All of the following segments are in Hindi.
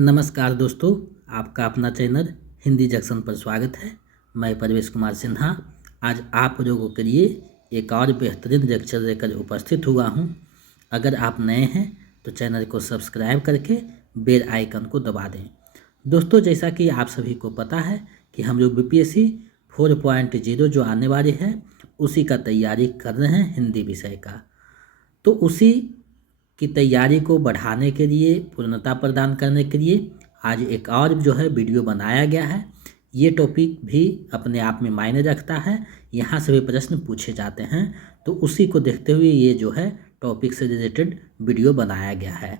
नमस्कार दोस्तों, आपका अपना चैनल हिंदी जंक्शन पर स्वागत है। मैं परवेश कुमार सिन्हा आज आप लोगों के लिए एक और बेहतरीन लेक्चर लेकर उपस्थित हुआ हूं। अगर आप नए हैं तो चैनल को सब्सक्राइब करके बेल आइकन को दबा दें। दोस्तों, जैसा कि आप सभी को पता है कि हम लोग बीपीएससी 4.0 जो आने वाली है उसी का तैयारी कर रहे हैं, हिंदी विषय का। तो उसी की तैयारी को बढ़ाने के लिए, पूर्णता प्रदान करने के लिए आज एक और जो है वीडियो बनाया गया है। ये टॉपिक भी अपने आप में मायने रखता है, यहाँ से भी प्रश्न पूछे जाते हैं, तो उसी को देखते हुए ये जो है टॉपिक से रिलेटेड वीडियो बनाया गया है।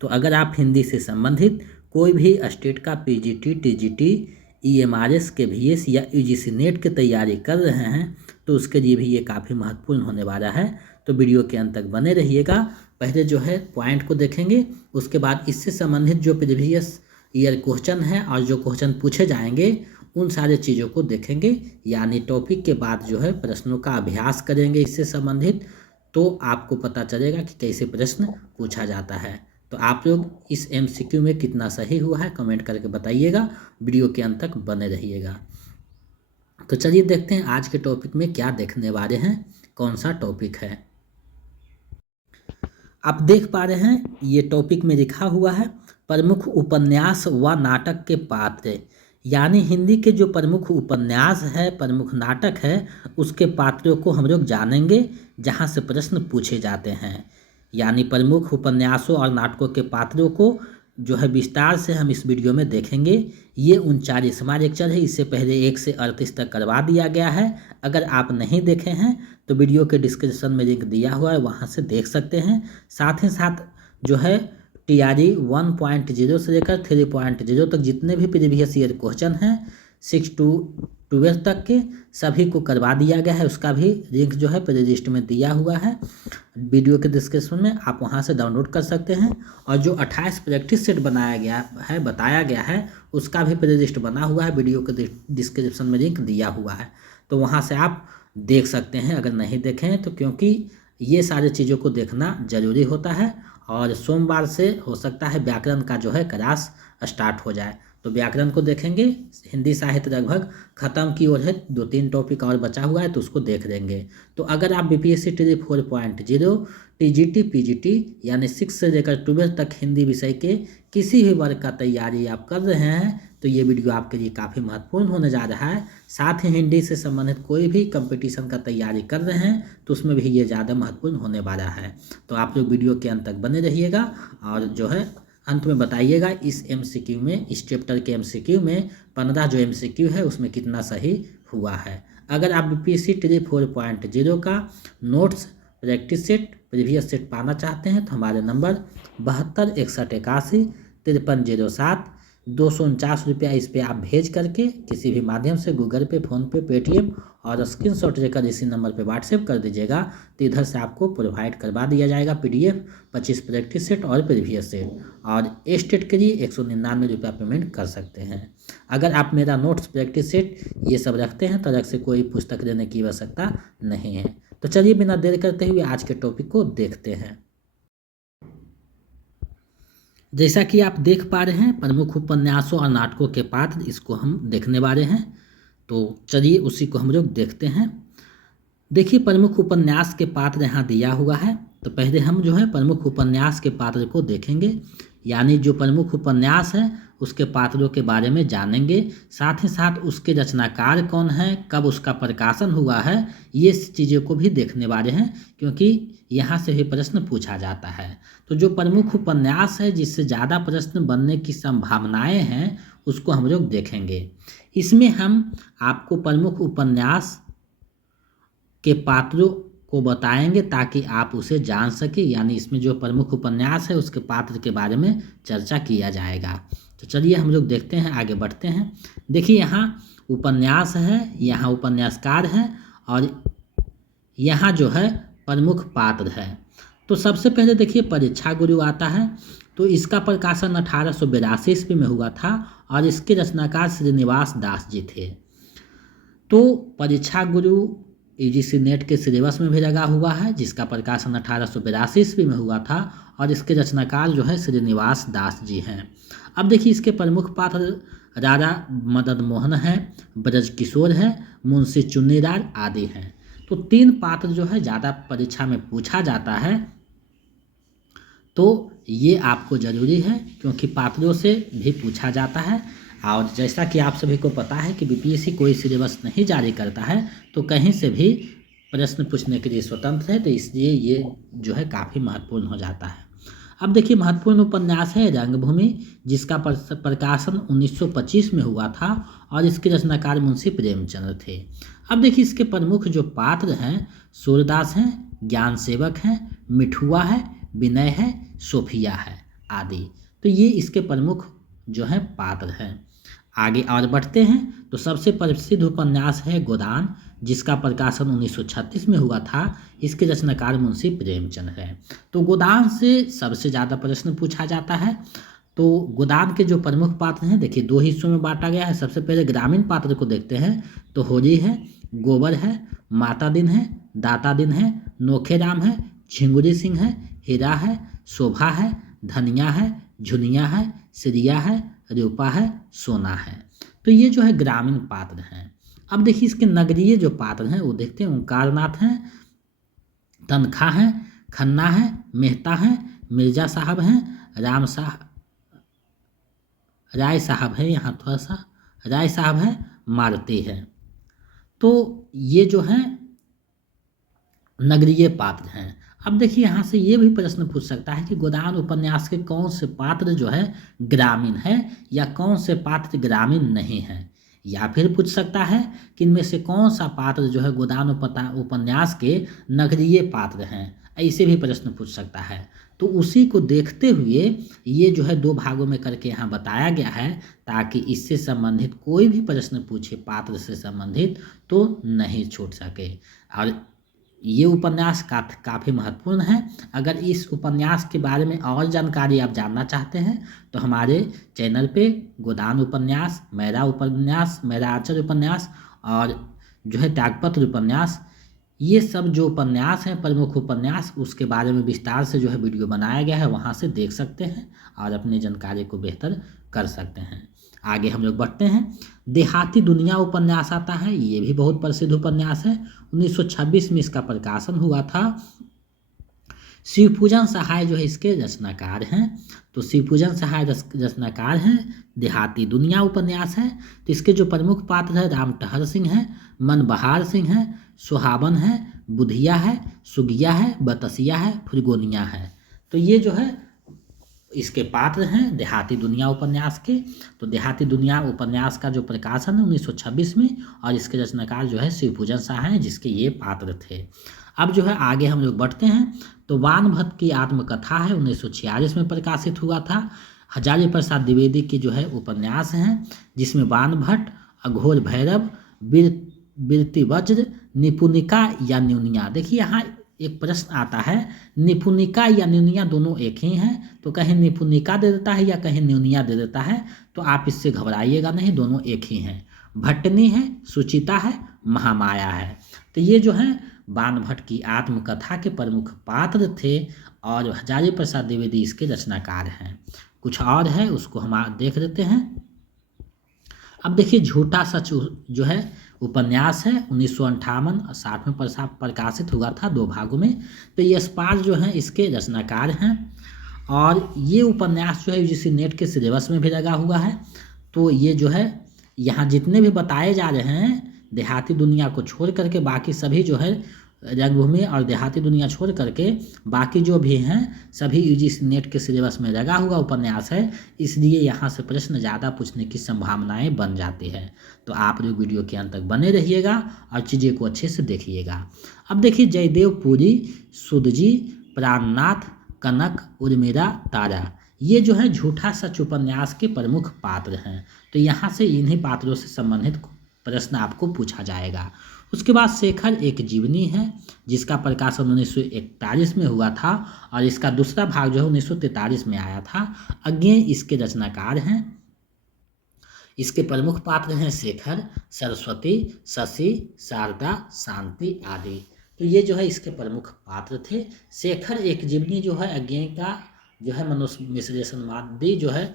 तो अगर आप हिंदी से संबंधित कोई भी स्टेट का पीजीटी, टीजीटी, ईएमआरएस, केवीएस या यूजीसी नेट की तैयारी कर रहे हैं तो उसके लिए भी ये काफ़ी महत्वपूर्ण होने वाला है। तो वीडियो के अंत तक बने रहिएगा। पहले जो है पॉइंट को देखेंगे, उसके बाद इससे संबंधित जो प्रीवियस ईयर क्वेश्चन है और जो क्वेश्चन पूछे जाएंगे उन सारे चीज़ों को देखेंगे। यानी टॉपिक के बाद जो है प्रश्नों का अभ्यास करेंगे इससे संबंधित, तो आपको पता चलेगा कि कैसे प्रश्न पूछा जाता है। तो आप लोग इस एमसीक्यू में कितना सही हुआ है कमेंट करके बताइएगा। वीडियो के अंत तक बने रहिएगा। तो चलिए देखते हैं आज के टॉपिक में क्या देखने वाले हैं, कौन सा टॉपिक है। आप देख पा रहे हैं ये टॉपिक में लिखा हुआ है प्रमुख उपन्यास व नाटक के पात्र। यानी हिंदी के जो प्रमुख उपन्यास है, प्रमुख नाटक है, उसके पात्रों को हम लोग जानेंगे जहां से प्रश्न पूछे जाते हैं। यानी प्रमुख उपन्यासों और नाटकों के पात्रों को जो है विस्तार से हम इस वीडियो में देखेंगे। ये 39वां लेक्चर है, इससे पहले 1 से 38 तक करवा दिया गया है। अगर आप नहीं देखे हैं तो वीडियो के डिस्क्रिप्शन में लिंक दिया हुआ है, वहाँ से देख सकते हैं। साथ ही साथ जो है टीआरई 1.0 से लेकर 3.0 तक जितने भी प्रीवियस ईयर क्वेश्चन हैं 6 to 12 तक के सभी को करवा दिया गया है। उसका भी लिंक जो है प्लेलिस्ट में दिया हुआ है, वीडियो के डिस्क्रिप्शन में, आप वहां से डाउनलोड कर सकते हैं। और जो 28 प्रैक्टिस सेट बनाया गया है, बताया गया है, उसका भी प्लेलिस्ट बना हुआ है, वीडियो के डिस्क्रिप्शन में लिंक दिया हुआ है, तो वहाँ से आप देख सकते हैं अगर नहीं देखें हैं तो, क्योंकि ये सारी चीज़ों को देखना ज़रूरी होता है। और सोमवार से हो सकता है व्याकरण का जो है क्लास स्टार्ट हो जाए, तो व्याकरण को देखेंगे। हिंदी साहित्य लगभग ख़त्म की ओर है, 2-3 टॉपिक और बचा हुआ है तो उसको देख लेंगे। तो अगर आप बीपीएससी टी 4.0, टीजीटी, पीजीटी यानी 6 से लेकर 12 तक हिंदी विषय के किसी भी वर्ग का तैयारी आप कर रहे हैं तो ये वीडियो आपके लिए काफ़ी महत्वपूर्ण होने जा रहा है। साथ ही हिंदी से संबंधित कोई भी कंपटीशन का तैयारी कर रहे हैं तो उसमें भी ये ज़्यादा महत्वपूर्ण होने वाला है। तो आप लोग वीडियो के अंत तक बने रहिएगा और जो है अंत में बताइएगा इस एमसीक्यू में, इस चैप्टर के एमसीक्यू में 15 जो एमसीक्यू है उसमें कितना सही हुआ है। अगर आप बीपीएससी टी 4.0 का notes, practice set, previous set पाना चाहते हैं तो हमारे नंबर 72 61 81 53 07 249 रुपया इस पे आप भेज करके किसी भी माध्यम से गूगल पे, फ़ोन पे, पेटीएम और स्क्रीनशॉट लेकर इसी नंबर पे व्हाट्सएप कर दीजिएगा, तो इधर से आपको प्रोवाइड करवा दिया जाएगा पीडीएफ 25 प्रैक्टिस सेट और प्रीवियस सेट। और स्टेट के लिए 199 रुपया पेमेंट कर सकते हैं। अगर आप मेरा नोट्स, प्रैक्टिस सेट ये सब रखते हैं तो अलग से कोई पुस्तक लेने की आवश्यकता नहीं है। तो चलिए बिना देर करते हुए आज के टॉपिक को देखते हैं। जैसा कि आप देख पा रहे हैं प्रमुख उपन्यासों और नाटकों के पात्र, इसको हम देखने वाले हैं। तो चलिए उसी को हम लोग देखते हैं। देखिए प्रमुख उपन्यास के पात्र यहाँ दिया हुआ है, तो पहले हम जो है प्रमुख उपन्यास के पात्र को देखेंगे। यानी जो प्रमुख उपन्यास है उसके पात्रों के बारे में जानेंगे, साथ ही साथ उसके रचनाकार कौन है, कब उसका प्रकाशन हुआ है, ये चीज़ों को भी देखने वाले हैं, क्योंकि यहाँ से भी प्रश्न पूछा जाता है। तो जो प्रमुख उपन्यास है जिससे ज़्यादा प्रश्न बनने की संभावनाएं हैं उसको हम लोग देखेंगे। इसमें हम आपको प्रमुख उपन्यास के पात्रों को बताएंगे ताकि आप उसे जान सकें। यानी इसमें जो प्रमुख उपन्यास है उसके पात्र के बारे में चर्चा किया जाएगा। तो चलिए हम लोग देखते हैं, आगे बढ़ते हैं। देखिए यहाँ उपन्यास है, यहाँ उपन्यासकार है और यहाँ जो है प्रमुख पात्र है। तो सबसे पहले देखिए परीक्षा गुरु आता है, तो इसका प्रकाशन 1882 ईस्वी में हुआ था और इसके रचनाकार श्रीनिवास दास जी थे। तो परीक्षा गुरु यूजीसी नेट के सिलेबस में भी लगा हुआ है, जिसका प्रकाशन 1882 ईस्वी में हुआ था और इसके रचनाकार जो है श्रीनिवास दास जी हैं। अब देखिए इसके प्रमुख पात्र राजा मदन मोहन हैं, ब्रजकिशोर है, मुंशी चुन्नीलाल आदि हैं। तो 3 पात्र जो है ज़्यादा परीक्षा में पूछा जाता है, तो ये आपको ज़रूरी है क्योंकि पात्रों से भी पूछा जाता है। और जैसा कि आप सभी को पता है कि बीपीएससी कोई सिलेबस नहीं जारी करता है, तो कहीं से भी प्रश्न पूछने के लिए स्वतंत्र है, तो इसलिए ये जो है काफ़ी महत्वपूर्ण हो जाता है। अब देखिए महत्वपूर्ण उपन्यास है रंगभूमि, जिसका प्रकाशन 1925 में हुआ था और इसके रचनाकार मुंशी प्रेमचंद्र थे। अब देखिए इसके प्रमुख जो पात्र हैं सूरदास हैं, ज्ञान सेवक हैं, मिठुआ है, विनय है, सोफिया है आदि। तो ये इसके प्रमुख जो हैं पात्र हैं। आगे और बढ़ते हैं तो सबसे प्रसिद्ध उपन्यास है गोदान, जिसका प्रकाशन 1936 में हुआ था। इसके रचनाकार मुंशी प्रेमचंद हैं। तो गोदान से सबसे ज़्यादा प्रश्न पूछा जाता है। तो गोदान के जो प्रमुख पात्र हैं देखिए 2 हिस्सों में बांटा गया है। सबसे पहले ग्रामीण पात्र को देखते हैं तो होरी है, गोबर है, माता दिन है, दाता दिन है, नोखेराम है, झिंगुरी सिंह है, हीरा है, शोभा है, धनिया है, झुनिया है, सिरिया है, रूपा है, सोना है। तो ये जो है ग्रामीण पात्र हैं। अब देखिए इसके नगरीय जो पात्र हैं वो देखते हैं। ओंकारनाथ हैं, तनखा हैं, खन्ना है, मेहता हैं, मिर्जा साहब हैं, राय साहब है, यहाँ थोड़ा सा राय साहब है, मारुति है। तो ये जो हैं नगरीय पात्र हैं। अब देखिए यहाँ से ये भी प्रश्न पूछ सकता है कि गोदान उपन्यास के कौन से पात्र जो है ग्रामीण है या कौन से पात्र ग्रामीण नहीं है, या फिर पूछ सकता है कि इनमें से कौन सा पात्र जो है गोदान उपन्यास के नगरीय पात्र हैं। ऐसे भी प्रश्न पूछ सकता है। तो उसी को देखते हुए ये जो है 2 भागों में करके यहाँ बताया गया है, ताकि इससे संबंधित कोई भी प्रश्न पूछे पात्र से संबंधित तो नहीं छूट सके। और ये उपन्यास काफ़ी महत्वपूर्ण है। अगर इस उपन्यास के बारे में और जानकारी आप जानना चाहते हैं तो हमारे चैनल पे गोदान उपन्यास, मेरा उपन्यास, मेरा आचर उपन्यास और जो है त्यागपत्र उपन्यास, ये सब जो उपन्यास हैं प्रमुख उपन्यास, उसके बारे में विस्तार से जो है वीडियो बनाया गया है, वहाँ से देख सकते हैं और अपनी जानकारी को बेहतर कर सकते हैं। आगे हम लोग बढ़ते हैं। देहाती दुनिया उपन्यास आता है, ये भी बहुत प्रसिद्ध उपन्यास है। 1926 में इसका प्रकाशन हुआ था। शिवपूजन सहाय जो है इसके रचनाकार हैं। तो शिवपूजन सहाय रचनाकार हैं। देहाती दुनिया उपन्यास है। तो इसके जो प्रमुख पात्र है रामटहर सिंह हैं, मनबहार सिंह हैं, सुहावन है, बुधिया है, सुगिया है, बतसिया है, फुरगोनिया है। तो ये जो है इसके पात्र हैं देहाती दुनिया उपन्यास के। तो देहाती दुनिया उपन्यास का जो प्रकाशन है 1926 में और इसके रचनाकार जो है शिवपूजन सहाय हैं, जिसके ये पात्र थे। अब जो है आगे हम लोग बढ़ते हैं। तो वान भट्ट की आत्मकथा है, 1946 में प्रकाशित हुआ था। हजारी प्रसाद द्विवेदी के जो है उपन्यास हैं, जिसमें वान भट्ट, अघोर भैरव, बिरति वज्र, निपुणिका या न्यूनिया। देखिए यहाँ एक प्रश्न आता है, निपुणिका या न्यूनिया दोनों एक ही हैं। तो कहीं निपुणिका दे देता है या कहीं न्यूनिया दे देता है, तो आप इससे घबराइएगा नहीं, दोनों एक ही हैं। भट्टनी है, सुचिता है, महामाया है। तो ये जो है वान भट्ट की आत्मकथा के प्रमुख पात्र थे और हजारी प्रसाद द्विवेदी इसके रचनाकार हैं। कुछ और है उसको हम देख लेते हैं। अब देखिए झूठा सच जो है उपन्यास है, 1958-60 में प्रकाशित हुआ था, 2 भागों में। तो यशपाल जो हैं इसके रचनाकार हैं और ये उपन्यास जो है यूजीसी नेट के सिलेबस में भी लगा हुआ है। तो ये जो है यहाँ जितने भी बताए जा रहे हैं देहाती दुनिया को छोड़ करके बाकी सभी जो है रंगभूमि और देहाती दुनिया छोड़ करके बाकी जो भी हैं सभी यूजीसी नेट के सिलेबस में लगा हुआ उपन्यास है, इसलिए यहाँ से प्रश्न ज़्यादा पूछने की संभावनाएं बन जाती है। तो आप लोग वीडियो के अंत तक बने रहिएगा और चीज़ें को अच्छे से देखिएगा। अब देखिए जयदेव पुरी, सुदजी, प्राणनाथ, कनक, उर्मिला, तारा, ये जो है झूठा सच उपन्यास के प्रमुख पात्र हैं। तो यहाँ से इन्हीं पात्रों से संबंधित प्रश्न आपको पूछा जाएगा। उसके बाद शेखर एक जीवनी है, जिसका प्रकाशन 1941 में हुआ था और इसका दूसरा भाग जो है 1943 में आया था। अज्ञेय इसके रचनाकार हैं। इसके प्रमुख पात्र हैं शेखर, सरस्वती, शशि, शारदा, शांति आदि। तो ये जो है इसके प्रमुख पात्र थे। शेखर एक जीवनी जो है अज्ञेय का जो है मनुष्य विश्लेषणवादी जो है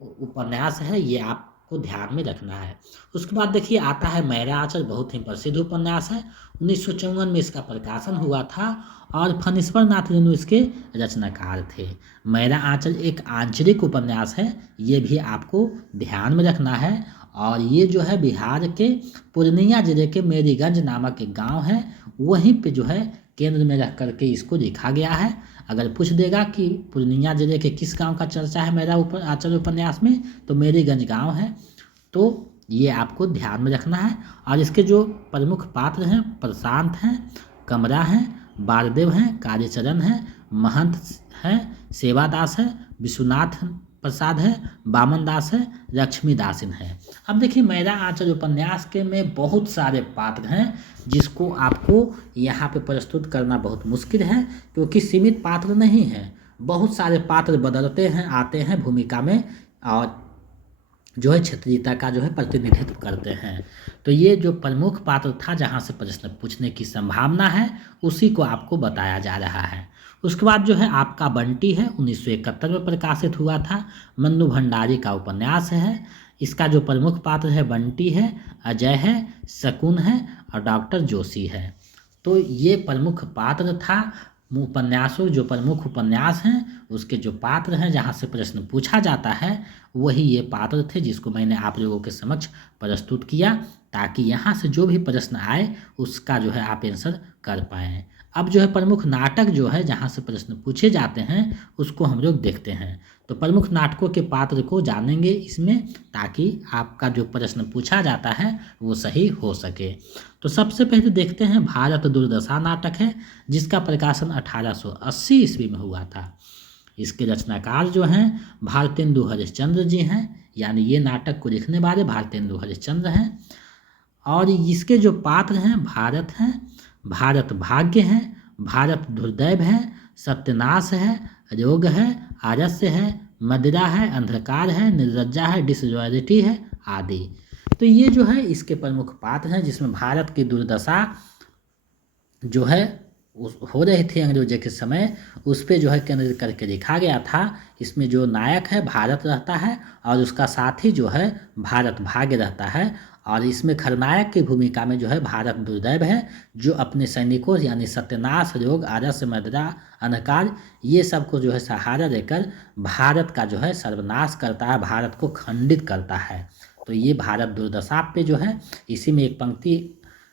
उपन्यास है, ये आपको ध्यान में रखना है। उसके बाद देखिए आता है मैरा आंचल, बहुत ही प्रसिद्ध उपन्यास है। 1954 में इसका प्रकाशन हुआ था और फणीश्वर नाथ रेणु इसके रचनाकार थे। मैरा आंचल एक आंचलिक उपन्यास है, ये भी आपको ध्यान में रखना है। और ये जो है बिहार के पूर्णिया जिले के मेरीगंज नामक एक गांव है, वहीं पे जो है केंद्र में रख करके इसको लिखा गया है। अगर पूछ देगा कि पूर्णिया जिले के किस गांव का चर्चा है मेरा आंचल उपन्यास में, तो मेरीगंज गांव है। तो ये आपको ध्यान में रखना है। और इसके जो प्रमुख पात्र हैं प्रशांत हैं, कमरा हैं, बालदेव हैं, कालीचरण हैं, महंत हैं, सेवादास है, विश्वनाथ प्रसाद है, बामन दास है, लक्ष्मीदासन है। अब देखिए मैरा आंचल उपन्यास के में बहुत सारे पात्र हैं जिसको आपको यहाँ पे प्रस्तुत करना बहुत मुश्किल है, क्योंकि सीमित पात्र नहीं है, बहुत सारे पात्र बदलते हैं, आते हैं भूमिका में और जो है क्षेत्रीयता का जो है प्रतिनिधित्व करते हैं। तो ये जो प्रमुख पात्र था जहाँ से प्रश्न पूछने की संभावना है, उसी को आपको बताया जा रहा है। उसके बाद जो है आपका बंटी है, 1971 में प्रकाशित हुआ था, मन्नू भंडारी का उपन्यास है। इसका जो प्रमुख पात्र है बंटी है, अजय है, शकुन है और डॉक्टर जोशी है। तो ये प्रमुख पात्र था। उपन्यासों जो प्रमुख उपन्यास हैं उसके जो पात्र हैं जहाँ से प्रश्न पूछा जाता है, वही ये पात्र थे जिसको मैंने आप लोगों के समक्ष प्रस्तुत किया, ताकि यहाँ से जो भी प्रश्न आए उसका जो है आप आंसर कर पाएँ। अब जो है प्रमुख नाटक जो है जहाँ से प्रश्न पूछे जाते हैं उसको हम लोग देखते हैं। तो प्रमुख नाटकों के पात्र को जानेंगे इसमें, ताकि आपका जो प्रश्न पूछा जाता है वो सही हो सके। तो सबसे पहले देखते हैं भारत दुर्दशा नाटक है, जिसका प्रकाशन 1880 ईस्वी में हुआ था। इसके रचनाकार जो हैं भारतेंदु हरिश्चंद्र जी हैं, यानी ये नाटक को लिखने वाले भारतेंदु हरिश्चंद्र हैं। और इसके जो पात्र हैं भारत भाग्य है, भारत दुर्दैव है, सत्यनाश है, रोग है, आलस्य है, मदिरा है, अंधकार है, निर्लज्जा है, डिसरॉयलिटी है आदि। तो ये जो है इसके प्रमुख पात्र हैं, जिसमें भारत की दुर्दशा जो है हो रही थी अंग्रेजों के समय, उस पर जो है केंद्रित करके लिखा गया था। इसमें जो नायक है भारत रहता है और उसका साथी जो है भारत भाग्य रहता है। और इसमें खलनायक की भूमिका में जो है भारत दुर्दैव है, जो अपने सैनिकों यानी सत्यनाश, रोग, आलस्य, मदिरा, अंधकार ये सब को जो है सहारा देकर भारत का जो है सर्वनाश करता है, भारत को खंडित करता है। तो ये भारत दुर्दशा पे जो है इसी में एक पंक्ति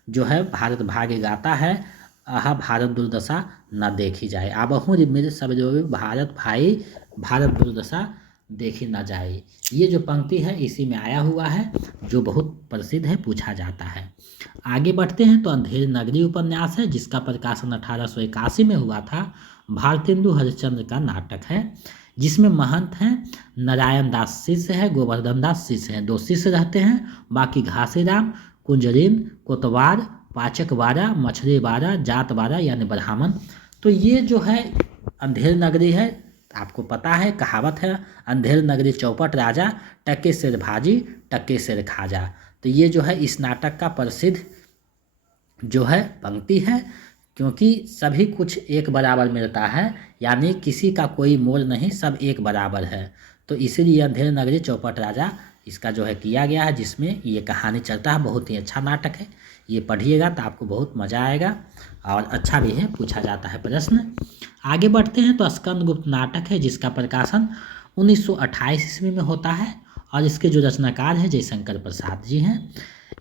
जो है भारत भाग्य गाता है, आहा भारत दुर्दशा न देखी जाए, आबहू मेरे सब जो भारत भाई भारत दुर्दशा देखी न जाए। ये जो पंक्ति है इसी में आया हुआ है, जो बहुत प्रसिद्ध है, पूछा जाता है। आगे बढ़ते हैं तो अंधेर नगरी उपन्यास है, जिसका प्रकाशन 1881 में हुआ था। भारतेंदु हरिश्चंद्र का नाटक है, जिसमें महंत हैं नारायण दास शिष्य है, गोवर्धन दास शिष्य हैं, 2 शिष्य रहते हैं। बाकी घासीराम, कुंजरीन, कोतवार, पाचक वारा, मछली वारा, जात वारा यानी ब्राह्मण। तो ये जो है अंधेर नगरी है, आपको पता है कहावत है, अंधेर नगरी चौपट राजा, टके सिर भाजी टके सिर खाजा। तो ये जो है इस नाटक का प्रसिद्ध जो है पंक्ति है, क्योंकि सभी कुछ एक बराबर मिलता है, यानी किसी का कोई मोल नहीं, सब एक बराबर है। तो इसीलिए अंधेर नगरी चौपट राजा इसका जो है किया गया है, जिसमें ये कहानी चलता है। बहुत ही अच्छा नाटक है, ये पढ़िएगा तो आपको बहुत मज़ा आएगा और अच्छा भी है, पूछा जाता है प्रश्न। आगे बढ़ते हैं तो स्कंदगुप्त नाटक है, जिसका प्रकाशन 1928 ईस्वी में होता है और इसके जो रचनाकार हैं जयशंकर प्रसाद जी हैं।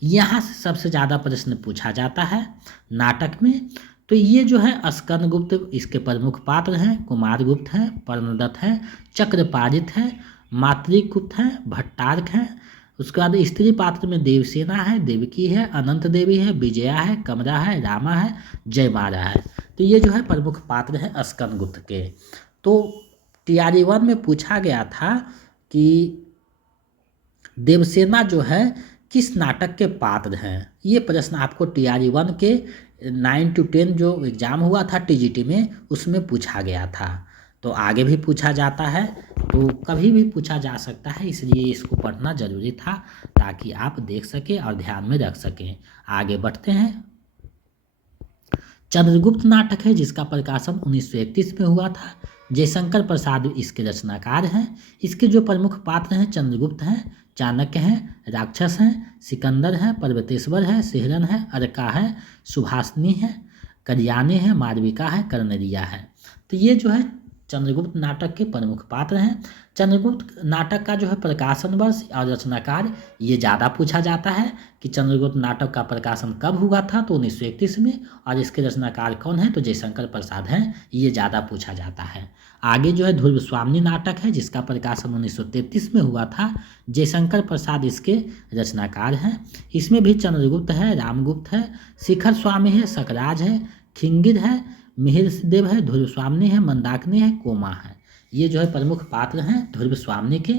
यहाँ से सबसे ज़्यादा प्रश्न पूछा जाता है नाटक में। तो ये जो है स्कंदगुप्त, इसके प्रमुख पात्र हैं कुमारगुप्त हैं, पर्णदत्त हैं, चक्रपालित हैं, मातृगुप्त हैं, भट्टारक हैं। उसके बाद स्त्री पात्र में देवसेना है, देवकी है, अनंत देवी है, विजया है, कमला है, रामा है, जयमाला है। तो ये जो है प्रमुख पात्र है स्कंदगुप्त के। तो TRE 1 में पूछा गया था कि देवसेना जो है किस नाटक के पात्र हैं। ये प्रश्न आपको TRE 1 के 9 to 10 जो एग्ज़ाम हुआ था TGT में, उसमें पूछा गया था। तो आगे भी पूछा जाता है, तो कभी भी पूछा जा सकता है, इसलिए इसको पढ़ना ज़रूरी था ताकि आप देख सकें और ध्यान में रख सकें। आगे बढ़ते हैं। चंद्रगुप्त नाटक है जिसका प्रकाशन 1931 में हुआ था। जयशंकर प्रसाद इसके रचनाकार हैं। इसके जो प्रमुख पात्र हैं चंद्रगुप्त हैं, चाणक्य हैं, राक्षस हैं, सिकंदर हैं, पर्वतेश्वर है, सिहरन है, अर्का है, सुभाषनी है, कल्याणी है, मालविका है, कर्णरिया है। तो ये जो है चंद्रगुप्त नाटक के प्रमुख पात्र हैं। चंद्रगुप्त नाटक का जो है प्रकाशन वर्ष और रचनाकार ये ज़्यादा पूछा जाता है कि चंद्रगुप्त नाटक का प्रकाशन कब हुआ था, तो 1931 में, और इसके रचनाकार कौन है, तो जयशंकर प्रसाद हैं, ये ज़्यादा पूछा जाता है। आगे जो है ध्रुव स्वामी नाटक है जिसका प्रकाशन 1933 में हुआ था। जयशंकर प्रसाद इसके रचनाकार हैं। इसमें भी चंद्रगुप्त है, रामगुप्त है, शिखर स्वामी है, सकराज है, खिंगिर है, मिहिर देव है, ध्रुव स्वामी है, मंदाकिनी है, कोमा है। ये जो है प्रमुख पात्र हैं ध्रुव स्वामी के,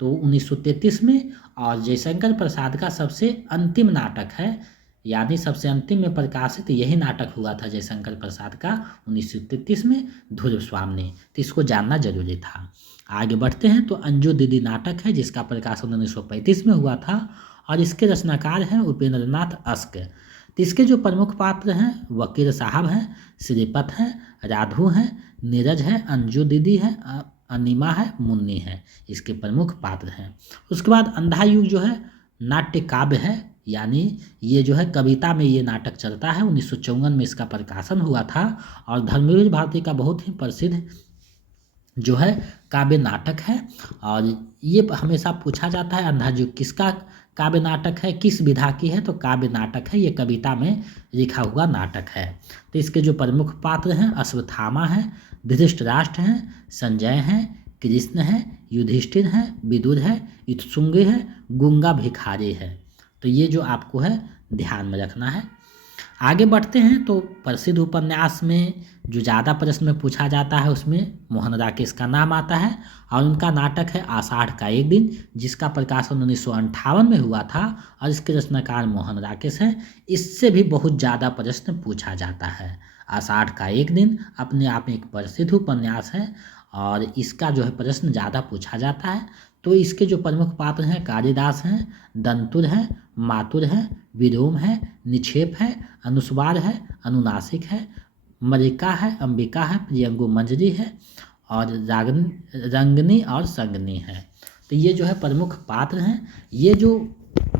तो 1933 में। और जयशंकर प्रसाद का सबसे अंतिम नाटक है, यानी सबसे अंतिम में प्रकाशित यही नाटक हुआ था जयशंकर प्रसाद का 1933 में, ध्रुव स्वामी। तो इसको जानना जरूरी था। आगे बढ़ते हैं। तो अंजू दीदी नाटक है जिसका प्रकाशन 1935 में हुआ था और इसके रचनाकार हैं उपेंद्र नाथ अश्क। तो इसके जो प्रमुख पात्र हैं वकील साहब हैं, श्रीपत हैं, राधु हैं, नीरज है, अंजू दीदी है, अनिमा है, मुन्नी है, इसके प्रमुख पात्र हैं। उसके बाद अंधा युग जो है नाट्य काव्य है, यानी ये जो है कविता में ये नाटक चलता है। 1954 में इसका प्रकाशन हुआ था और धर्मवीर भारती का बहुत ही प्रसिद्ध जो है काव्य नाटक है। और ये हमेशा पूछा जाता है अंधा युग किसका काव्य नाटक है, किस विधा की है, तो काव्य नाटक है, ये कविता में लिखा हुआ नाटक है। तो इसके जो प्रमुख पात्र हैं अश्वत्थामा है, धृतराष्ट्र हैं, संजय हैं, कृष्ण हैं, युधिष्ठिर हैं, विदुर है, इत्सुंगी है, गुंगा भिखारी है। तो ये जो आपको है ध्यान में रखना है। आगे बढ़ते हैं। तो प्रसिद्ध उपन्यास में जो ज़्यादा प्रश्न में पूछा जाता है उसमें मोहन राकेश का नाम आता है और उनका नाटक है आषाढ़ का एक दिन, जिसका प्रकाशन 1958 में हुआ था और इसके रचनाकार मोहन राकेश हैं। इससे भी बहुत ज़्यादा प्रश्न पूछा जाता है। आषाढ़ का एक दिन अपने आप में एक प्रसिद्ध उपन्यास है और इसका जो है प्रश्न ज़्यादा पूछा जाता है। तो इसके जो प्रमुख पात्र हैं कालिदास हैं, दंतुर हैं, मातुर हैं, विलोम है, निक्षेप है, अनुस्वार है, अनुनासिक है, मलिका है, अंबिका है, प्रियंगु मंजरी है और रंगनी और संगनी है। तो ये जो है प्रमुख पात्र हैं। ये जो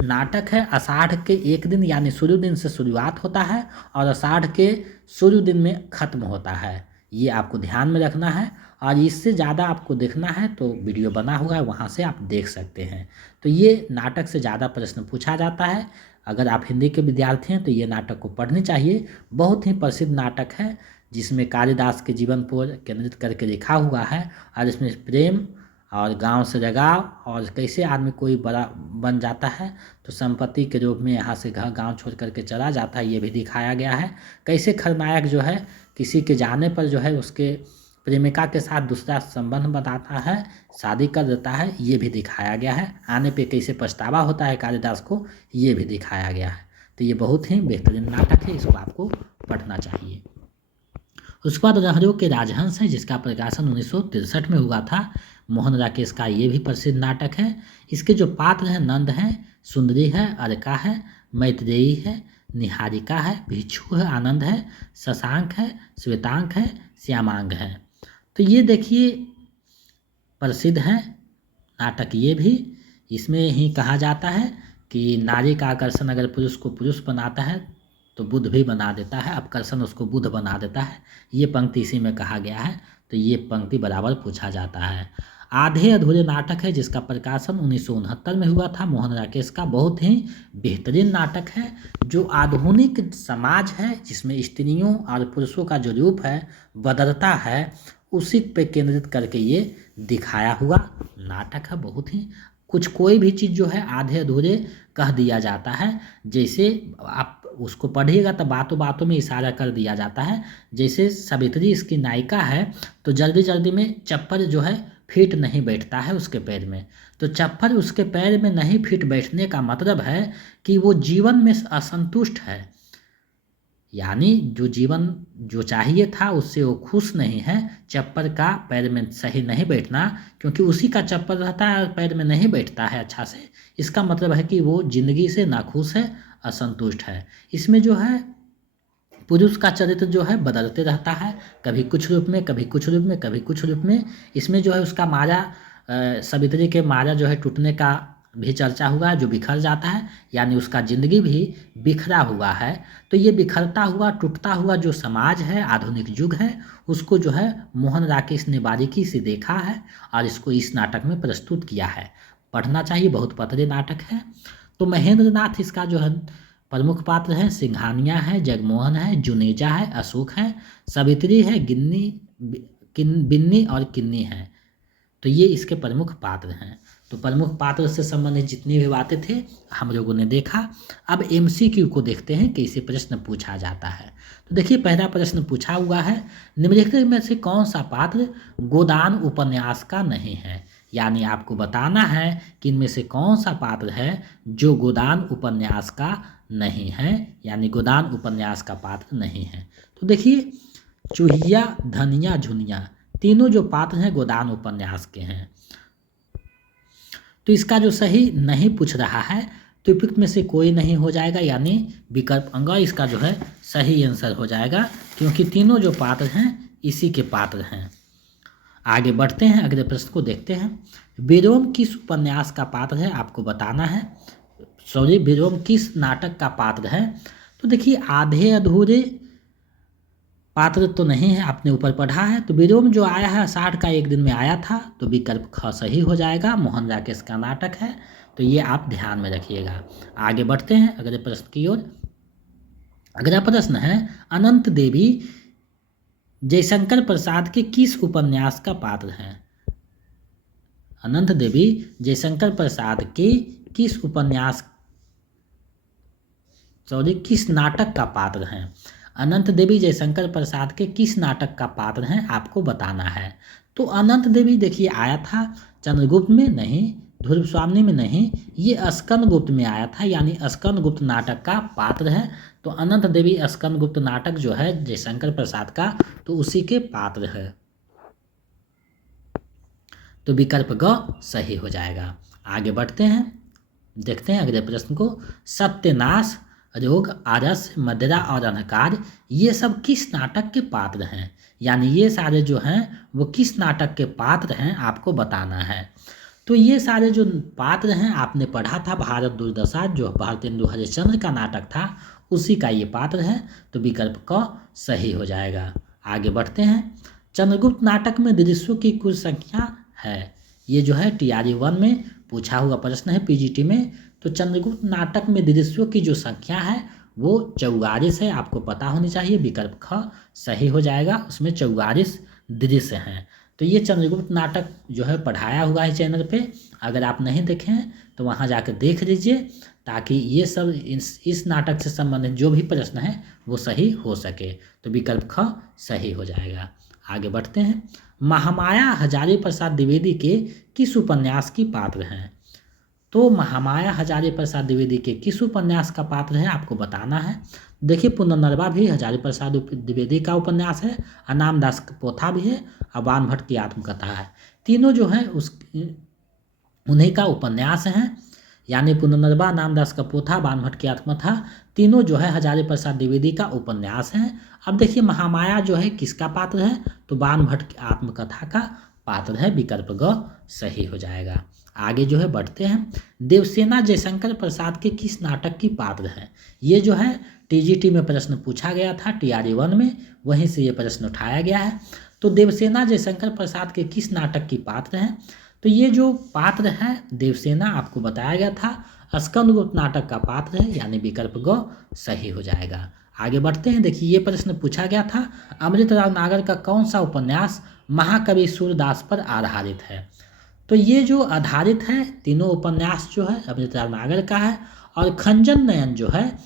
नाटक है आषाढ़ के एक दिन यानी शुरू दिन से शुरुआत होता है और आषाढ़ के शुरू दिन में ख़त्म होता है, ये आपको ध्यान में रखना है। और इससे ज़्यादा आपको देखना है तो वीडियो बना हुआ है, वहाँ से आप देख सकते हैं। तो ये नाटक से ज़्यादा प्रश्न पूछा जाता है। अगर आप हिंदी के विद्यार्थी हैं तो ये नाटक को पढ़नी चाहिए। बहुत ही प्रसिद्ध नाटक है जिसमें कालिदास के जीवन पर केंद्रित करके लिखा हुआ है और इसमें प्रेम और गांव से लगाव और कैसे आदमी कोई बड़ा बन जाता है तो संपत्ति के रूप में यहाँ से गांव छोड़ करके चला जाता है, ये भी दिखाया गया है। कैसे खलनायक जो है किसी के जाने पर जो है उसके प्रेमिका के साथ दूसरा संबंध बताता है, शादी कर देता है, ये भी दिखाया गया है। आने पे कैसे पछतावा होता है कालिदास को, ये भी दिखाया गया है। तो ये बहुत ही बेहतरीन नाटक है, इसको आपको पढ़ना चाहिए। उसके बाद लहरों के राजहंस है जिसका प्रकाशन 1963 में हुआ था। मोहन राकेश का ये भी प्रसिद्ध नाटक है। इसके जो पात्र हैं नंद हैं, सुंदरी है, अलका है, मैत्रेयी है, निहारिका है, भिक्षु है, आनंद है, शशांक है, श्वेतांक है, श्यामांग है। तो ये देखिए प्रसिद्ध है नाटक। ये भी इसमें ही कहा जाता है कि नारी का आकर्षण अगर पुरुष को पुरुष बनाता है तो बुद्ध भी बना देता है, आकर्षण उसको बुद्ध बना देता है। ये पंक्ति इसी में कहा गया है, तो ये पंक्ति बराबर पूछा जाता है। आधे अधूरे नाटक है जिसका प्रकाशन 1969 में हुआ था। मोहन राकेश का बहुत ही बेहतरीन नाटक है जो आधुनिक समाज है जिसमें स्त्रियों और पुरुषों का जो रूप है बदलता है, उसी पे केंद्रित करके ये दिखाया हुआ नाटक है। बहुत ही कुछ कोई भी चीज़ जो है आधे अधूरे कह दिया जाता है। जैसे आप उसको पढ़िएगा तो बातों बातों में इशारा कर दिया जाता है। जैसे सावित्री इसकी नायिका है तो जल्दी जल्दी में चप्पल जो है फिट नहीं बैठता है उसके पैर में, तो चप्पल उसके पैर में नहीं फिट बैठने का मतलब है कि वो जीवन में असंतुष्ट है, यानी जो जीवन जो चाहिए था उससे वो खुश नहीं है। चप्पल का पैर में सही नहीं बैठना, क्योंकि उसी का चप्पल रहता है और पैर में नहीं बैठता है अच्छा से, इसका मतलब है कि वो जिंदगी से नाखुश है, असंतुष्ट है। इसमें जो है पुरुष का चरित्र जो है बदलते रहता है, कभी कुछ रूप में, कभी कुछ रूप में, कभी कुछ रूप में। इसमें जो है उसका माया, सावित्री के माया जो है टूटने का भी चर्चा हुआ है, जो बिखर जाता है, यानी उसका जिंदगी भी बिखरा हुआ है। तो ये बिखरता हुआ टूटता हुआ जो समाज है, आधुनिक युग है, उसको जो है मोहन राकेश ने बारीकी से देखा है और इसको इस नाटक में प्रस्तुत किया है। पढ़ना चाहिए, बहुत पतले नाटक है। तो महेंद्र नाथ इसका जो है प्रमुख पात्र है। सिंघानिया है, जगमोहन है, जुनेजा है, अशोक है, सावित्री है, बिन्नी और किन्नी है। तो ये इसके प्रमुख पात्र हैं। तो प्रमुख पात्र से संबंधित जितनी भी बातें थे हम लोगों ने देखा। अब एमसीक्यू को देखते हैं कि इसे प्रश्न पूछा जाता है। तो देखिए पहला प्रश्न पूछा हुआ है, निम्नलिखित में से कौन सा पात्र गोदान उपन्यास का नहीं है। यानी आपको बताना है कि इनमें से कौन सा पात्र है जो गोदान उपन्यास का नहीं है, यानी गोदान उपन्यास का पात्र नहीं है। तो देखिए चूहिया, धनिया, झुनिया, तीनों जो पात्र हैं गोदान उपन्यास के हैं। तो इसका जो सही नहीं पूछ रहा है, तो उपयुक्त में से कोई नहीं हो जाएगा, यानी विकल्प अंग इसका जो है सही आंसर हो जाएगा, क्योंकि तीनों जो पात्र हैं इसी के पात्र हैं। आगे बढ़ते हैं, अगले प्रश्न को देखते हैं। विरोम किस उपन्यास का पात्र है, आपको बताना है। सॉरी, विरोम किस नाटक का पात्र है। तो देखिए आधे अधूरे पात्र तो नहीं है, आपने ऊपर पढ़ा है। तो विरोम जो आया है 60 का एक दिन में आया था, तो विकल्प ख सही हो जाएगा, मोहन राकेश का नाटक है। तो ये आप ध्यान में रखिएगा। आगे बढ़ते हैं अगले प्रश्न की ओर। अगला प्रश्न है, अनंत देवी जयशंकर प्रसाद के किस उपन्यास का पात्र है। अनंत देवी जयशंकर प्रसाद के किस उपन्यास किस नाटक का पात्र हैं। अनंत देवी जयशंकर प्रसाद के किस नाटक का पात्र हैं आपको बताना है। तो अनंत देवी देखिए आया था चंद्रगुप्त में नहीं, ध्रुव स्वामी में नहीं, ये स्कंदगुप्त में आया था, यानी स्कंदगुप्त नाटक का पात्र है। तो अनंत देवी स्कंदगुप्त नाटक जो है जयशंकर प्रसाद का, तो उसी के पात्र है। तो विकल्प ग सही हो जाएगा। आगे बढ़ते हैं, देखते हैं अगले प्रश्न को। सत्यनाश, रोग, आरस, मदिरा और अंधकार, ये सब किस नाटक के पात्र हैं। यानी ये सारे जो हैं वो किस नाटक के पात्र हैं आपको बताना है। तो ये सारे जो पात्र हैं आपने पढ़ा था भारत दुर्दशा, जो भारतेंदु हरिश्चंद्र का नाटक था, उसी का ये पात्र है। तो विकल्प क सही हो जाएगा। आगे बढ़ते हैं, चंद्रगुप्त नाटक में दृश्यों की कुल संख्या है। ये जो है TRE 1 में पूछा हुआ प्रश्न है, PGT में। तो चंद्रगुप्त नाटक में दृश्यों की जो संख्या है वो 44 है, आपको पता होनी चाहिए। विकल्प ख सही हो जाएगा, उसमें 44 दृश्य हैं। तो ये चंद्रगुप्त नाटक जो है पढ़ाया हुआ है चैनल पे, अगर आप नहीं देखे हैं तो वहाँ जाकर देख लीजिए, ताकि ये सब इस नाटक से संबंधित जो भी प्रश्न है वो सही हो सके। तो विकल्प ख सही हो जाएगा। आगे बढ़ते हैं, महामाया हजारी प्रसाद द्विवेदी के किस उपन्यास की पात्र हैं। तो महामाया हजारी प्रसाद द्विवेदी के किस उपन्यास का पात्र है आपको बताना है। देखिए पुनर्नवा भी हजारी प्रसाद द्विवेदी का उपन्यास है, अनामदास का पोथा भी है, और बाण भट्ट की आत्मकथा है। तीनों जो है उन्हीं का उपन्यास हैं, यानी पुनर्नवा, नामदास का पोथा, बाण भट्ट की आत्मकथा, तीनों जो है हजारी प्रसाद द्विवेदी का उपन्यास हैं। अब देखिए महामाया जो है किसका पात्र है, तो बाण भट्ट की आत्मकथा का पात्र है। विकल्प ग सही हो जाएगा। आगे जो है बढ़ते हैं, देवसेना जयशंकर प्रसाद के किस नाटक की पात्र है। ये जो है TGT में प्रश्न पूछा गया था, TRE 1 में, वहीं से ये प्रश्न उठाया गया है। तो देवसेना जयशंकर प्रसाद के किस नाटक की पात्र हैं। तो ये जो पात्र है देवसेना आपको बताया गया था स्कंदगुप्त नाटक का पात्र है, यानी विकल्प ग सही हो जाएगा। आगे बढ़ते हैं, देखिए ये प्रश्न पूछा गया था, अमृतलाल नागर का कौन सा उपन्यास महाकवि सूरदास पर आधारित है। तो ये जो आधारित है, तीनों उपन्यास जो है अमृतलाल नागर का है, और खंजन नयन जो है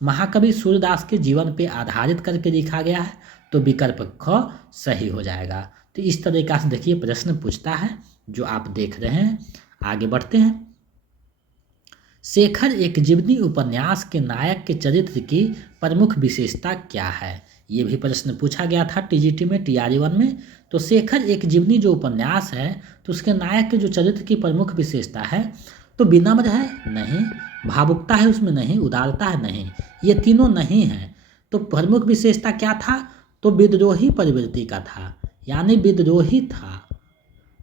महाकवि सूरदास के जीवन पे आधारित करके लिखा गया है। तो विकल्प ख सही हो जाएगा। तो इस तरीका से देखिए प्रश्न पूछता है जो आप देख रहे हैं। आगे बढ़ते हैं, शेखर एक जीवनी उपन्यास के नायक के चरित्र की प्रमुख विशेषता क्या है? ये भी प्रश्न पूछा गया था टीजीटी में, टीआरई 1 में। तो शेखर एक जीवनी जो उपन्यास है, तो उसके नायक के जो चरित्र की प्रमुख विशेषता है, तो विनम्र है? नहीं। भावुकता है उसमें? नहीं। उदारता है? नहीं। ये तीनों नहीं है। तो प्रमुख विशेषता क्या था? तो विद्रोही प्रवृत्ति का था, यानी विद्रोही था।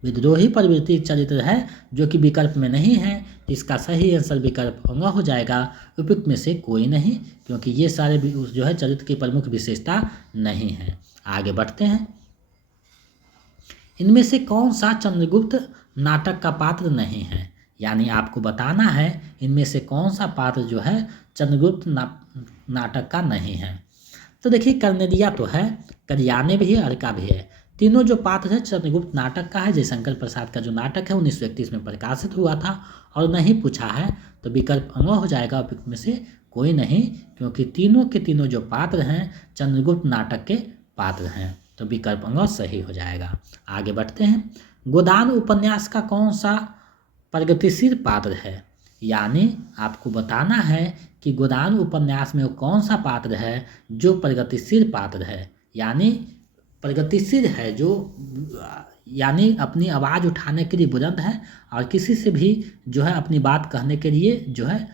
विद्रोही प्रवृत्ति चरित्र है, जो कि विकल्प में नहीं है। इसका सही आंसर विकल्प होगा हो जाएगा, उपयुक्त में से कोई नहीं, क्योंकि ये सारे जो है चरित्र की प्रमुख विशेषता नहीं है। आगे बढ़ते हैं। इनमें से कौन सा चंद्रगुप्त नाटक का पात्र नहीं है? यानी आपको बताना है इनमें से कौन सा पात्र जो है चंद्रगुप्त नाटक का नहीं है। तो देखिए, कर्नेलिया तो है, करियाने भी है, अर्का भी है। तीनों जो पात्र है चंद्रगुप्त नाटक का है। जयशंकर प्रसाद का जो नाटक है 1931 में प्रकाशित हुआ था, और नहीं पूछा है तो विकल्प अंग हो जाएगा, उपयुक्त में से कोई नहीं, क्योंकि तीनों के तीनों जो पात्र हैं चंद्रगुप्त नाटक के पात्र हैं। तो विकल्प अंग सही हो जाएगा। आगे बढ़ते हैं। गोदान उपन्यास का कौन सा प्रगतिशील पात्र है? यानी आपको बताना है कि गोदान उपन्यास में वो कौन सा पात्र है जो प्रगतिशील पात्र है, यानी प्रगतिशील है, जो यानी अपनी आवाज़ उठाने के लिए बुलंद है, और किसी से भी जो है अपनी बात कहने के लिए जो है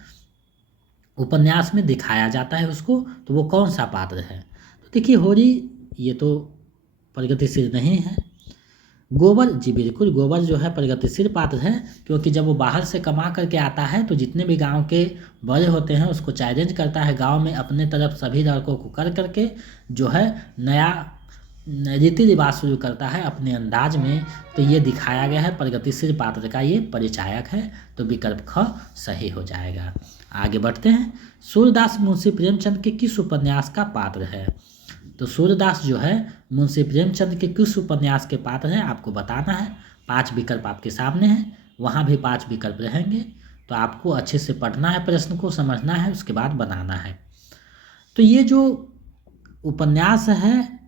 उपन्यास में दिखाया जाता है उसको। तो वो कौन सा पात्र है? तो देखिए, होरी ये तो प्रगतिशील नहीं है। गोबर, जी बिल्कुल, गोबर जो है प्रगतिशील पात्र है, क्योंकि जब वो बाहर से कमा करके आता है तो जितने भी गांव के बड़े होते हैं उसको चैलेंज करता है गांव में अपने तरफ सभी लड़कों को कर करके जो है नया रीति रिवाज शुरू करता है अपने अंदाज में। तो ये दिखाया गया है, प्रगतिशील पात्र का ये परिचायक है। तो विकल्प ख सही हो जाएगा। आगे बढ़ते हैं। सूरदास मुंशी प्रेमचंद के किस उपन्यास का पात्र है? तो सूरदास जो है मुंशी प्रेमचंद के किस उपन्यास के पात्र हैं आपको बताना है। 5 विकल्प आपके सामने हैं, वहाँ भी 5 विकल्प रहेंगे। तो आपको अच्छे से पढ़ना है, प्रश्न को समझना है, उसके बाद बनाना है। तो ये जो उपन्यास है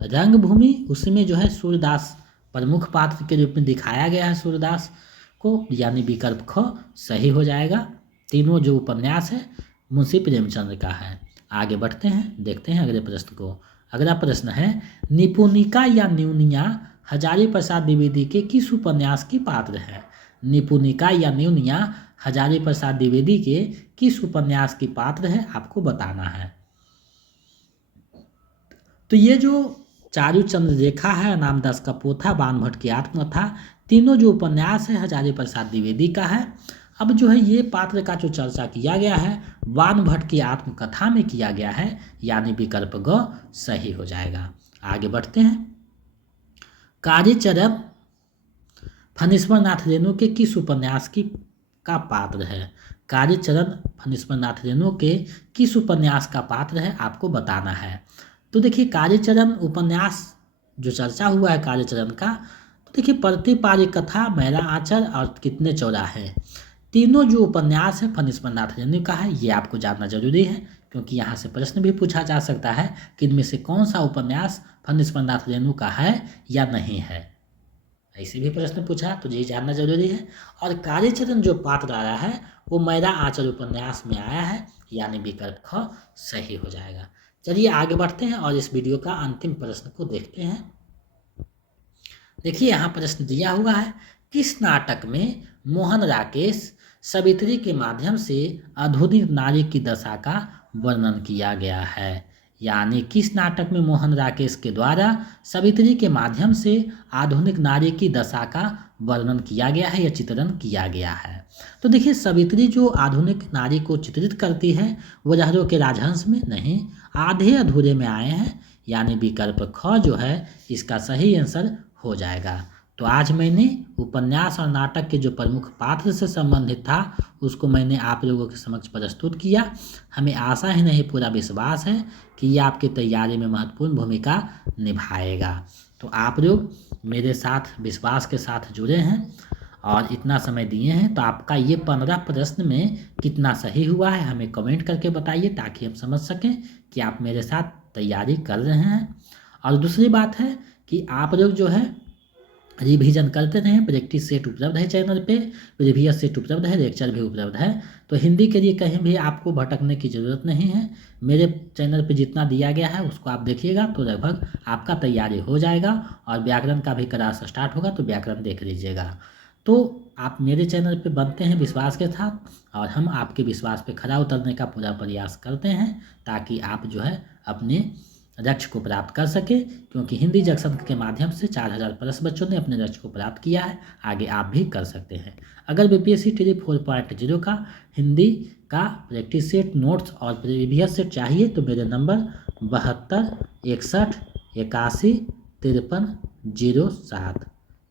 रंगभूमि, उसमें जो है सूरदास प्रमुख पात्र के रूप में दिखाया गया है सूरदास को, यानी विकल्प ख सही हो जाएगा। तीनों जो उपन्यास है मुंशी प्रेमचंद का है। आगे बढ़ते हैं, देखते हैं अगले प्रश्न को। अगला प्रश्न है, निपुणिका या न्यूनिया हजारी प्रसाद द्विवेदी के किस उपन्यास की पात्र है? निपुणिका या न्यूनिया हजारी प्रसाद द्विवेदी के किस उपन्यास की पात्र है आपको बताना है। तो ये जो चारू चंद्ररेखा है, नामदास का पोथा, बाणभट्ट की आत्मकथा, तीनों जो उपन्यास है हजारी प्रसाद द्विवेदी का है। अब जो है ये पात्र का जो चर्चा किया गया है बाणभट्ट की आत्मकथा में किया गया है, यानी विकल्प ग सही हो जाएगा। आगे बढ़ते हैं। कालीचरण फणीश्वरनाथ रेणु के किस उपन्यास का पात्र है? कालीचरण फणीश्वरनाथ रेणु के किस उपन्यास का पात्र है आपको बताना है। तो देखिए, कालीचरण उपन्यास जो चर्चा हुआ है कालीचरण का, तो देखिए प्रतिपारी कथा, मैला आंचल और कितने चौराहे, तीनों जो उपन्यास है फणीश्वरनाथ रेणु का है। ये आपको जानना जरूरी है, क्योंकि यहाँ से प्रश्न भी पूछा जा सकता है कि इनमें से कौन सा उपन्यास फणीश्वरनाथ रेणु का है या नहीं है। ऐसे भी प्रश्न पूछा तो ये जानना जरूरी है। और कालीचरण जो पात्र आया है वो मैला आंचल उपन्यास में आया है, यानी विकल्प ख सही हो जाएगा। चलिए आगे बढ़ते हैं और इस वीडियो का अंतिम प्रश्न को देखते हैं। देखिए, यहाँ प्रश्न दिया हुआ है, किस नाटक में मोहन राकेश सावित्री के माध्यम से आधुनिक नारी की दशा का वर्णन किया गया है? यानी किस नाटक में मोहन राकेश के द्वारा सावित्री के माध्यम से आधुनिक नारी की दशा का वर्णन किया गया है या चित्रण किया गया है? तो देखिए, सावित्री जो आधुनिक नारी को चित्रित करती है वो लहरों के राजहंस में नहीं, आधे अधूरे में आए हैं, यानी विकल्प ख जो है इसका सही आंसर हो जाएगा। तो आज मैंने उपन्यास और नाटक के जो प्रमुख पात्र से संबंधित था उसको मैंने आप लोगों के समक्ष प्रस्तुत किया। हमें आशा ही नहीं पूरा विश्वास है कि ये आपकी तैयारी में महत्वपूर्ण भूमिका निभाएगा। तो आप लोग मेरे साथ विश्वास के साथ जुड़े हैं और इतना समय दिए हैं, तो आपका ये 15 प्रश्न में कितना सही हुआ है हमें कमेंट करके बताइए, ताकि हम समझ सकें कि आप मेरे साथ तैयारी कर रहे हैं। और दूसरी बात है कि आप लोग जो है रिवीजन करते रहें। प्रैक्टिस सेट उपलब्ध है चैनल पे, प्रीवियस सेट उपलब्ध है, लेक्चर भी उपलब्ध है। तो हिंदी के लिए कहीं भी आपको भटकने की ज़रूरत नहीं है। मेरे चैनल पे जितना दिया गया है उसको आप देखिएगा तो लगभग आपका तैयारी हो जाएगा। और व्याकरण का भी क्लास स्टार्ट होगा तो व्याकरण देख लीजिएगा। तो आप मेरे चैनल पे बनते हैं विश्वास के साथ, और हम आपके विश्वास पे खरा उतरने का पूरा प्रयास करते हैं ताकि आप जो है अपने लक्ष्य को प्राप्त कर सके। क्योंकि हिंदी जंक्शन के माध्यम से 4000 प्लस बच्चों ने अपने लक्ष्य को प्राप्त किया है, आगे आप भी कर सकते हैं। अगर बीपीएससी टी 4.0 का हिंदी का प्रैक्टिस सेट, नोट्स और प्रीवियस सेट चाहिए तो मेरे नंबर 72 61 81 53 07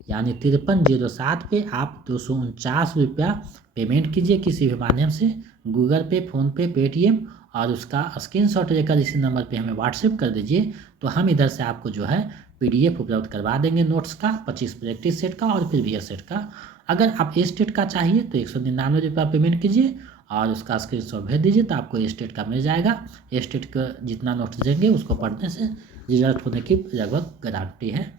यानी 5307 पे आप 249 रुपया पेमेंट कीजिए किसी भी माध्यम से, गूगल पे, फ़ोनपे, पेटीएम, और उसका स्क्रीनशॉट लेकर इसी नंबर पे हमें व्हाट्सएप कर दीजिए। तो हम इधर से आपको जो है पीडीएफ उपलब्ध करवा देंगे नोट्स का, 25 प्रैक्टिस सेट का और प्रीवियस सेट का। अगर आप ए स्टेट का चाहिए तो 199 रुपया पेमेंट कीजिए और उसका स्क्रीनशॉट भेज दीजिए तो आपको ए स्टेट का मिल जाएगा। ए स्टेट का जितना नोट्स देंगे उसको पढ़ने से रिजल्ट होने की लगभग गारंटी है।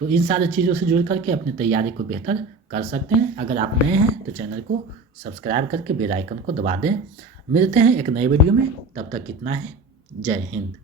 तो इन सारी चीज़ों से जुड़ करके अपनी तैयारी को बेहतर कर सकते हैं। अगर आप नए हैं तो चैनल को सब्सक्राइब करके बेल आइकन को दबा दें। मिलते हैं एक नए वीडियो में, तब तक इतना है। जय हिंद।